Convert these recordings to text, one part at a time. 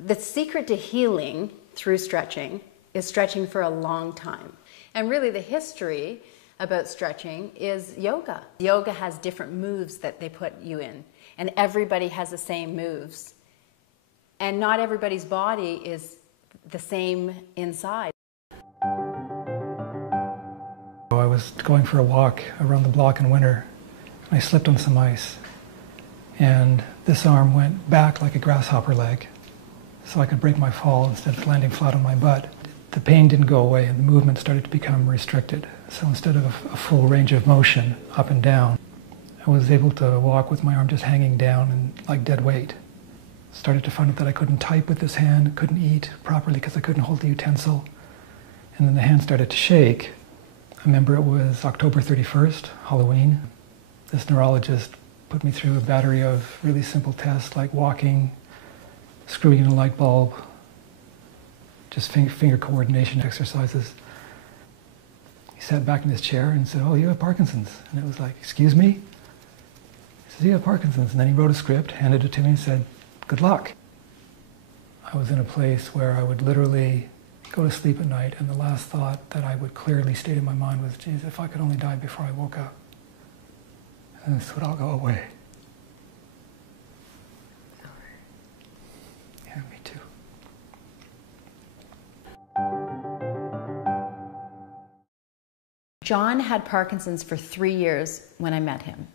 The secret to healing through stretching is stretching for a long time. And really the history about stretching is yoga. Yoga has different moves that they put you in, and everybody has the same moves. And not everybody's body is the same inside. I was going for a walk around the block in winter, and I slipped on some ice. And this arm went back like a grasshopper leg, so I could break my fall instead of landing flat on my butt. The pain didn't go away, and the movement started to become restricted. So instead of a full range of motion up and down, I was able to walk with my arm just hanging down and like dead weight. Started to find out that I couldn't type with this hand, couldn't eat properly because I couldn't hold the utensil. And then the hand started to shake. I remember it was October 31st, Halloween. This neurologist put me through a battery of really simple tests like walking, screwing in a light bulb, just finger coordination exercises. He sat back in his chair and said, "Oh, you have Parkinson's." And it was like, "Excuse me?" He says, "You have Parkinson's." And then he wrote a script, handed it to me and said, "Good luck." I was in a place where I would literally go to sleep at night, and the last thought that I would clearly state in my mind was, "Geez, if I could only die before I woke up, and this would all go away." Yeah, me too. John had Parkinson's for 3 years when I met him.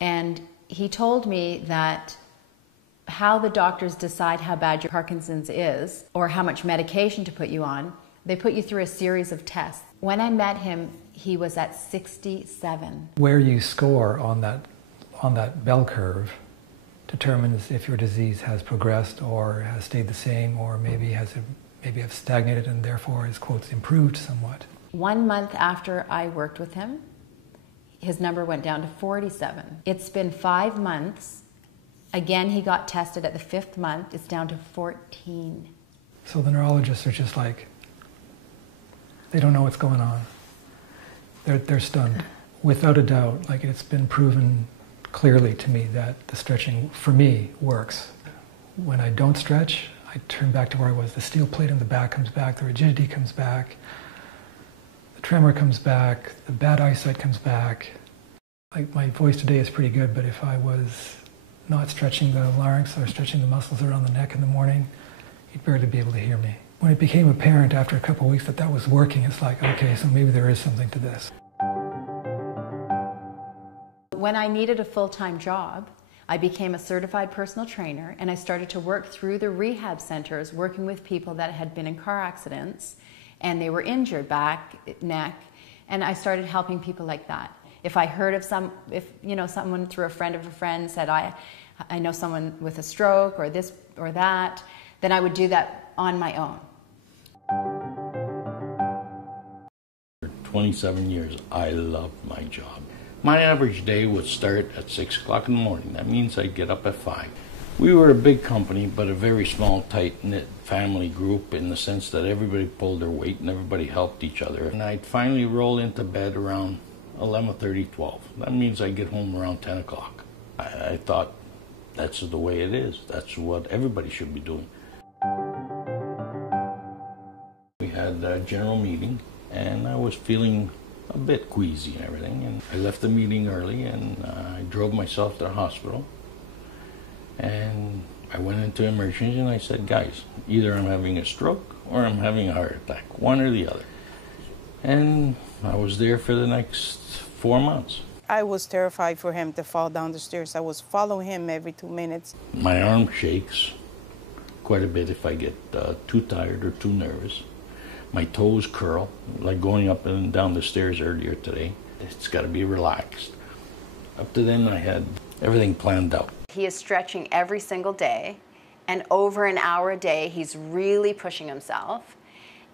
And he told me that how the doctors decide how bad your Parkinson's is or how much medication to put you on, they put you through a series of tests. When I met him, he was at 67. Where you score on that bell curve determines if your disease has progressed or has stayed the same, or maybe have stagnated and therefore is, quotes, improved somewhat. 1 month after I worked with him, his number went down to 47. It's been 5 months. Again, he got tested at the 5th month. It's down to 14. So the neurologists are just like, they don't know what's going on. They're stunned. Without a doubt, like, it's been proven clearly to me that the stretching, for me, works. When I don't stretch, I turn back to where I was. The steel plate in the back comes back, the rigidity comes back, the tremor comes back, the bad eyesight comes back. Like, my voice today is pretty good, but if I was not stretching the larynx or stretching the muscles around the neck in the morning, you'd barely be able to hear me. When it became apparent after a couple of weeks that that was working, it's like, okay, so maybe there is something to this. When I needed a full-time job, I became a certified personal trainer, and I started to work through the rehab centers, working with people that had been in car accidents and they were injured, back, neck, and I started helping people like that. If I heard of someone through a friend of a friend said, I know someone with a stroke or this or that, then I would do that on my own. For 27 years, I loved my job. My average day would start at 6 o'clock in the morning. That means I'd get up at 5. We were a big company, but a very small, tight-knit family group in the sense that everybody pulled their weight and everybody helped each other. And I'd finally roll into bed around 11:30, 12. That means I get home around 10 o'clock. I thought, that's the way it is. That's what everybody should be doing. We had a general meeting, and I was feeling a bit queasy and everything. And I left the meeting early, and I drove myself to the hospital. And I went into emergency, and I said, "Guys, either I'm having a stroke or I'm having a heart attack, one or the other." And I was there for the next 4 months. I was terrified for him to fall down the stairs. I was following him every 2 minutes. My arm shakes quite a bit if I get too tired or too nervous. My toes curl, like going up and down the stairs earlier today. It's got to be relaxed. Up to then, I had everything planned out. He is stretching every single day, and over an hour a day, he's really pushing himself.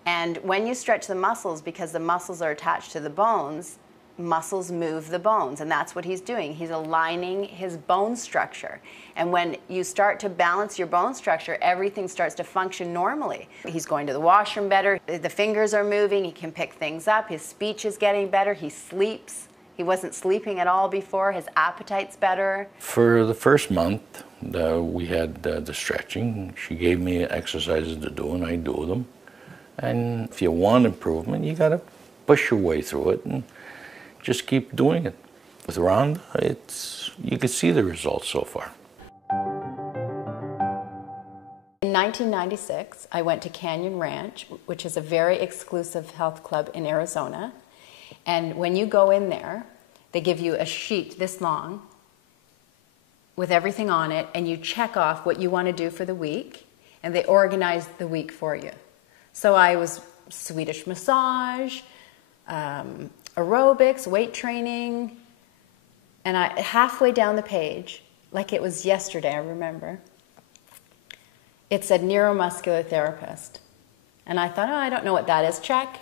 And when you stretch the muscles, because the muscles are attached to the bones, muscles move the bones, and that's what he's doing. He's aligning his bone structure. And when you start to balance your bone structure, everything starts to function normally. He's going to the washroom better, the fingers are moving, he can pick things up, his speech is getting better, he sleeps He wasn't sleeping at all before. His appetite's better. For the first month, we had the stretching. She gave me exercises to do, and I do them. And if you want improvement, you got to push your way through it and just keep doing it. With Rhonda, you can see the results so far. In 1996, I went to Canyon Ranch, which is a very exclusive health club in Arizona. And when you go in there, they give you a sheet this long with everything on it, and you check off what you want to do for the week, and they organize the week for you. So I was Swedish massage, aerobics, weight training, and halfway down the page, like it was yesterday, I remember, it said neuromuscular therapist. And I thought, oh, I don't know what that is, check.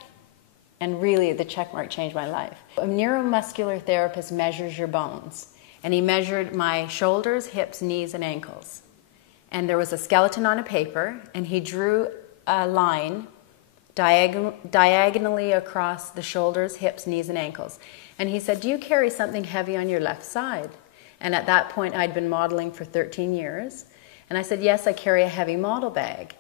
And really, the check mark changed my life. A neuromuscular therapist measures your bones. And he measured my shoulders, hips, knees, and ankles. And there was a skeleton on a paper, and he drew a line diagonally across the shoulders, hips, knees, and ankles. And he said, do you carry something heavy on your left side? And at that point, I'd been modeling for 13 years. And I said, yes, I carry a heavy model bag.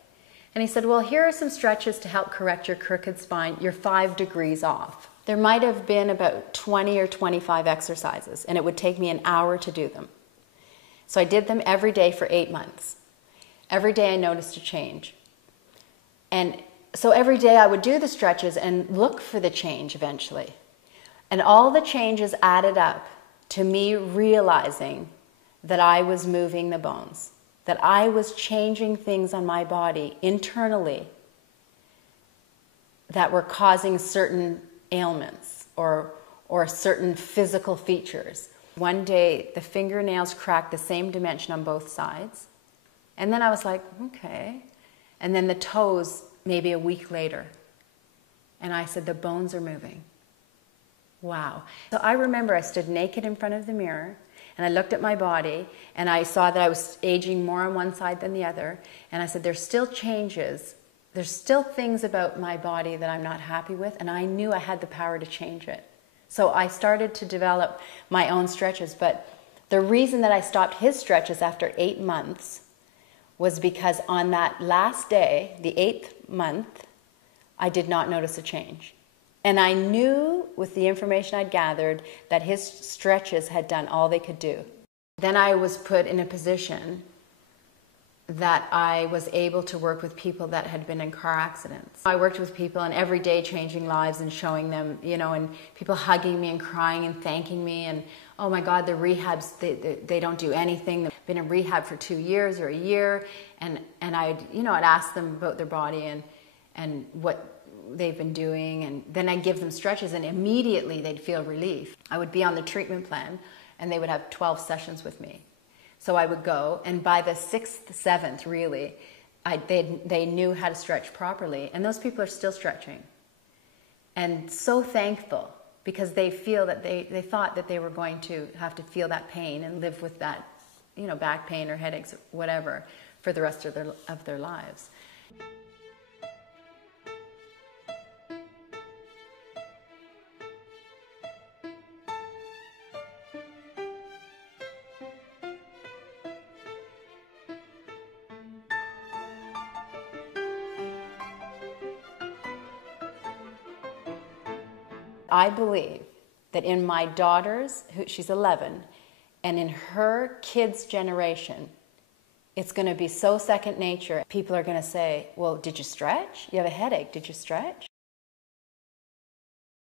And he said, well, here are some stretches to help correct your crooked spine. You're 5 degrees off. There might have been about 20 or 25 exercises, and it would take me an hour to do them. So I did them every day for 8 months. Every day I noticed a change. And so every day I would do the stretches and look for the change eventually. And all the changes added up to me realizing that I was moving the bones, that I was changing things on my body internally that were causing certain ailments or certain physical features. One day, the fingernails cracked the same dimension on both sides. And then I was like, okay. And then the toes, maybe a week later. And I said, the bones are moving. Wow. So I remember I stood naked in front of the mirror, and I looked at my body, and I saw that I was aging more on one side than the other. And I said, there's still changes. There's still things about my body that I'm not happy with, and I knew I had the power to change it. So I started to develop my own stretches, but the reason that I stopped his stretches after 8 months was because on that last day, the 8th month, I did not notice a change. And I knew with the information I'd gathered that his stretches had done all they could do. Then I was put in a position that I was able to work with people that had been in car accidents. I worked with people and every day changing lives and showing them, you know, and people hugging me and crying and thanking me and, oh my God, the rehabs, they don't do anything. They've been in rehab for 2 years or a year, and I'd ask them about their body and what they've been doing, and then I'd give them stretches and immediately they'd feel relief. I would be on the treatment plan and they would have 12 sessions with me. So I would go, and by the 6th, 7th, really, they knew how to stretch properly, and those people are still stretching. And so thankful, because they feel that they thought that they were going to have to feel that pain and live with that, you know, back pain or headaches, or whatever, for the rest of their lives. I believe that in my daughter's, she's 11, and in her kids' generation, it's going to be so second nature. People are going to say, well, did you stretch? You have a headache, did you stretch?